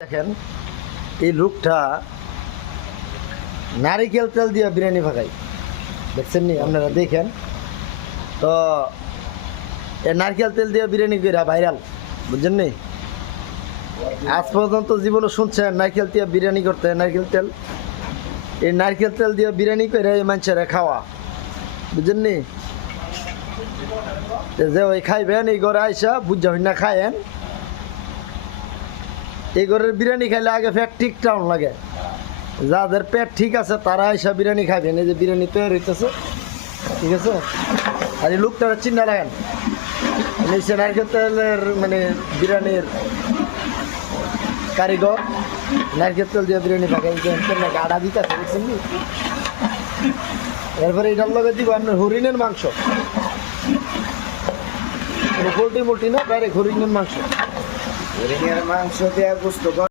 দেখেন এই লোকটা নারিকেল তেল দিয়ে বিরিয়ানি ভাগাই দেখছেন নি আপনারা দেখেন তো এই নারকেল তেল দিয়ে বিরিয়ানি কইরা ভাইরাল বুঝছেন নি আজ পর্যন্ত জীবনে শুনছেন নারকেল দিয়ে বিরিয়ানি করতে নারকেল তেল এই নারকেল তেল দিয়ে বিরিয়ানি করে এই মানুষেরা খাওয়া বুঝছেন নি যে ওই খাইবেন এই ঘরে আইসা বুঝা হই না খায়েন এই ঘরের বিরিয়ানি খাইলে আগে পেট ঠিক টাউন লাগে যাদের পেট ঠিক আছে তারা আইসা বিরিয়ানি খাবেন এই যে বিরিয়ানি তৈরি হইতেছে ঠিক আছে আর এই লোকটা চিন্তা লাগেন নিচে নারকেল তেলের মানে বিরিয়ানির কারিগর নারকেল তেল দিয়ে বিরিয়ানি খাবে গাড়া দিতেছে বুঝছেন নি এরপরে এটার লগে দিব আপনার হরিণের মাংস পোলট্রি মোলট্রি না ডাইরেক্ট হরিণের মাংস হরিণের মাংস দেওয়া গুস্ত